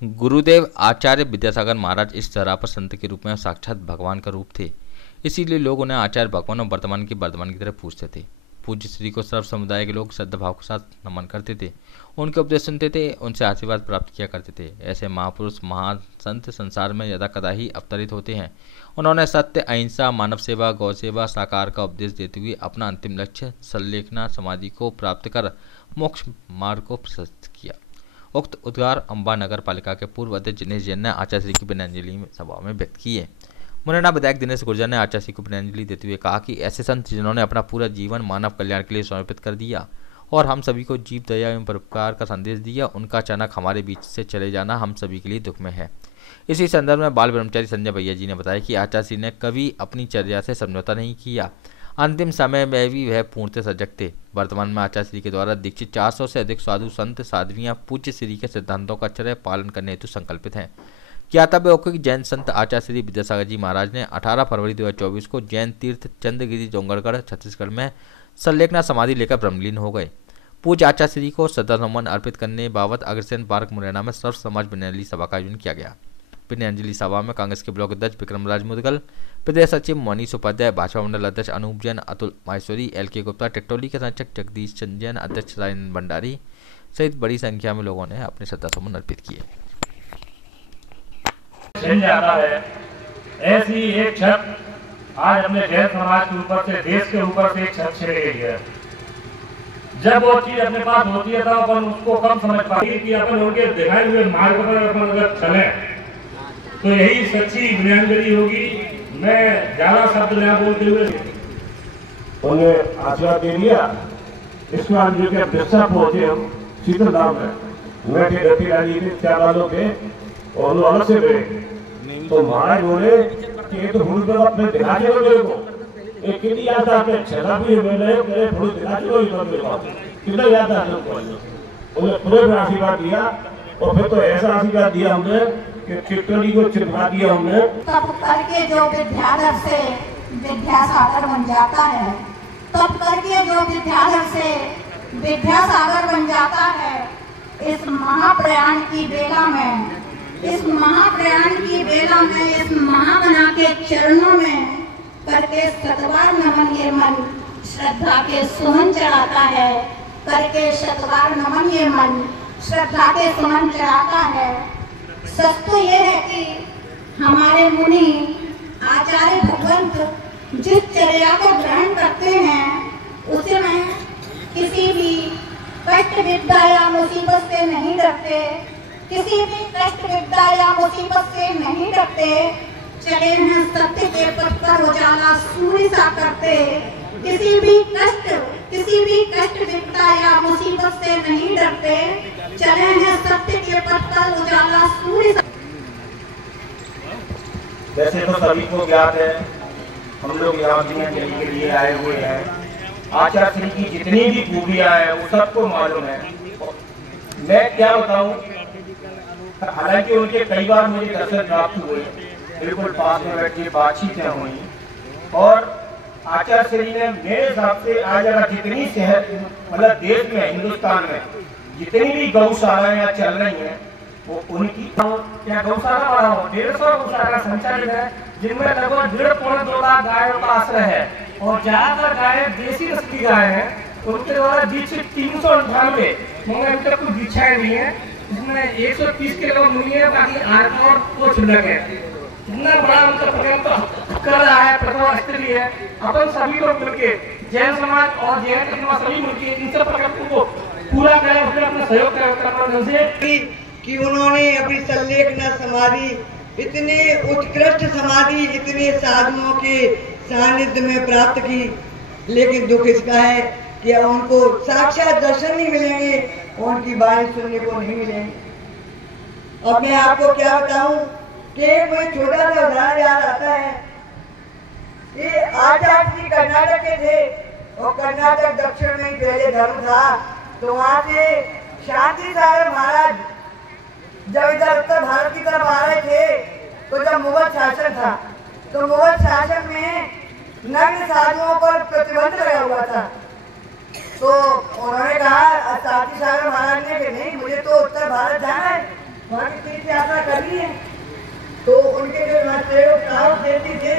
गुरुदेव आचार्य विद्यासागर महाराज इस धरा पर संत के रूप में साक्षात भगवान का रूप थे। इसीलिए लोग उन्हें आचार्य भगवान और वर्तमान की तरह पूछते थे। पूज्य श्री को सर्व समुदाय के लोग श्रद्धा भाव के साथ नमन करते थे, उनके उपदेश सुनते थे, उनसे आशीर्वाद प्राप्त किया करते थे। ऐसे महापुरुष महान संत संसार में यदा कदा ही अवतरित होते हैं। उन्होंने सत्य, अहिंसा, मानव सेवा, गौ सेवा, साकार का उपदेश देते हुए अपना अंतिम लक्ष्य सल्लेखना समाधि को प्राप्त कर मोक्ष मार्ग को प्रशस्त किया। उक्त उद्गार अम्बा नगर पालिका के पूर्व अध्यक्ष दिनेश जैन ने आचार्य श्री की विनयाजलि सभा में व्यक्त की है। मुरैना विधायक दिनेश गुर्जर ने आचार्य श्री को विनयाजलि देते हुए कहा कि ऐसे संत जिन्होंने अपना पूरा जीवन मानव कल्याण के लिए समर्पित कर दिया और हम सभी को जीव दया एवं परोपकार का संदेश दिया, उनका अचानक हमारे बीच से चले जाना हम सभी के लिए दुख में है। इसी संदर्भ में बाल ब्रह्मचारी संजय भैया जी ने बताया कि आचार्य श्री ने कभी अपनी चर्या से समझौता नहीं किया। अंतिम समय में भी वह पूर्णतः सजग थे। वर्तमान में आचार्य श्री के द्वारा दीक्षित 400 से अधिक साधु संत साध्वियां पूज्य श्री के सिद्धांतों का अक्षरशः पालन करने हेतु संकल्पित हैं। ज्ञातव्य हो कि जैन संत आचार्य श्री विद्यासागर जी महाराज ने 18 फरवरी 2024 को जैन तीर्थ चंद्रगिरी डोंगरगढ़ छत्तीसगढ़ में सल्लेखना समाधि लेकर ब्रह्मलीन हो गए। पूज्य आचार्य श्री को श्रद्धा नमन अर्पित करने बाबत अग्रसेन पार्क मुरैना में सर्व समाज विनयाजलि सभा का आयोजन किया गया। विनयाजलि सभा में कांग्रेस के ब्लॉक अध्यक्ष विक्रमराज मुदगल, प्रदेश सचिव मनीष उपाध्याय, भाजपा मंडल अध्यक्ष अनूप जैन, अतुल माहेश्वरी, LK गुप्ता, टेक्टोली के संचालक जगदीश चंद जैन, अध्यक्ष राजेंद्र भंडारी सहित बड़ी संख्या में लोगों ने अपने श्रद्धा सुमन अर्पित किए। जाता है ऐसी एक छत आज हमने जैन समाज के ऊपर से, देश के ऊपर से एक छत छिड़ गई है। जब वो चीज अपने पास होती है तब अपन उसको कम समझ पाते कि अपन उनके दिखाए हुए मार्ग पर अपन अगर चले तो यही सच्ची विनयाजलि होगी। मैं ज्यादा शब्द न बोलते हुए उन्हें आशीर्वाद दे दिया। इसके बाद जो कि बिरसा पहुंचे हम शीतल धाम में, मैं थे गति राजी थे 4 वालों के और वो अलग से गए तो महाराज बोले कि ये तो भूल कर अपने दिखा चलो मेरे को, एक कितनी याद आपने छला भी मेरे भूल दिखा चलो मेरे को कितना याद आता है। उन्हें पूरे आशीर्वाद दिया और फिर तो ऐसा आशीर्वाद दिया हमने कि चिट्टोली को चिपका दिया हमने। तब करके जो विद्याधर से विद्यासागर बन जाता है, तब करके जो विद्याधर से विद्यासागर बन जाता है। इस महाप्रयाण की बेला में, इस महाप्रयाण की बेला में, इस महामना के चरणों में करके शतवार नमन ये मन श्रद्धा के सुमन चढ़ाता है। करके शतवार नमन ये मन श्रद्धा के सुमन चढ़ाता है। सच तो ये है कि हमारे मुनि आचार्य भगवंत जिस चर्या को ग्रहण करते हैं उसमें किसी भी कष्ट विपदा या मुसीबत से नहीं डरते, किसी भी कष्ट विपदा या मुसीबत से नहीं डरते। चले हैं सत्य के पथ पर उजाला सूर्य सा करते। किसी भी कष्ट विपदा या मुसीबत से नहीं डरते। चले हैं सत्य के पथ पर उजाला सूर्य सा। वैसे तो सभी को ज्ञात है, हम लोग यहाँ विनयाजलि के लिए आए हुए हैं। आचार्य श्री की जितनी भी खूबियां हैं वो सबको मालूम है। मैं क्या बताऊं, हालांकि उनके कई बार मुझे दर्शन प्राप्त हुए, बिल्कुल पास में बैठ के बातचीतें हुई और आचार्य श्री ने मेरे हिसाब से आज अगर जितनी शहर मतलब देश में, हिंदुस्तान में जितनी भी गौशालाएं यहाँ चल रही हैं वो उनकी क्या गौशाला बड़ा हो 150 गौशाला संचालित है, जिनमें लगभग 1.5-2 लाख गायों का आश्रय है और ज्यादातर गायें देसी नस्ल की गायें हैं। उनके द्वारा दीक्षित 398 मगर अभी तक कोई दीक्षाएं नहीं है, जिसमें 130 के लगभग मुनि है, बाकी 8 और को क्षुल्लक है। इतना बड़ा उनका प्रकल्प कर रहा है, प्रथम स्थली है। अपन सभी लोग मिलके जैन समाज और जैन सभी मिलके इन सब प्रकल्पों को पूरा करें, उसमें अपना सहयोग करें कि उन्होंने अपनी सल्लेखना समाधि इतने उत्कृष्ट समाधि इतने साधुओं के सानिध्य में प्राप्त की, लेकिन दुख इसका है कि उनको साक्षात दर्शन नहीं मिलेंगे, उनकी बात सुनने को नहीं मिलेंगे। अब मैं आपको क्या बताऊं कि कोई छोटा सा उदाहरण याद आता है कि आचार्य जी कर्नाटक के थे और कर्नाटक दक्षिण में ही पहले धर्म था, तो वहां से शांति सागर महाराज जब इधर उत्तर भारत की तरफ आ रहे थे तो जब मुगल शासन था तो मुगल शासन में नग्न साधुओं पर प्रतिबंध लगा हुआ था। तो उन्होंने कहा शांति सागर महाराज ने कि नहीं, मुझे तो उत्तर भारत जाना है, वहाँ की तीर्थ यात्रा करनी है। तो उनके जो सहयोग देती थे,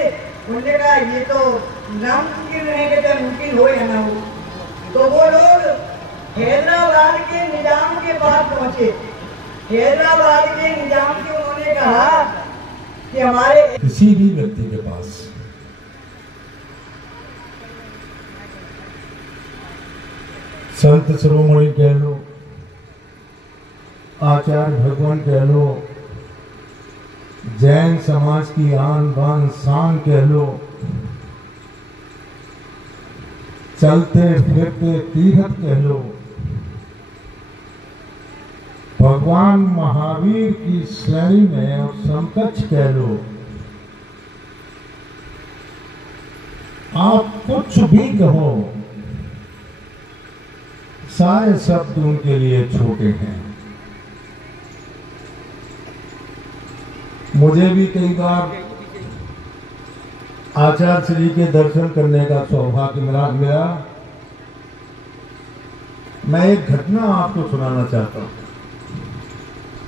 उनने कहा ये तो नामुमकिन रहेंगे तो मुमकिन हो या ना हो। तो वो लोग हैदराबाद के निजाम के पास पहुंचे। हैदराबाद के निजाम से उन्होंने कहा कि हमारे किसी भी व्यक्ति के पास संत शिरोमणि कह लो, आचार्य भगवान कह लो, जैन समाज की आन बान शान कह लो, चलते फिरते तीर्थ कह लो, भगवान महावीर की श्रेणी में और समकक्ष कह लो, आप कुछ भी कहो, सारे शब्द उनके लिए छोटे हैं। मुझे भी कई बार आचार्य श्री के दर्शन करने का सौभाग्य मिला। मैं एक घटना आपको सुनाना चाहता हूं।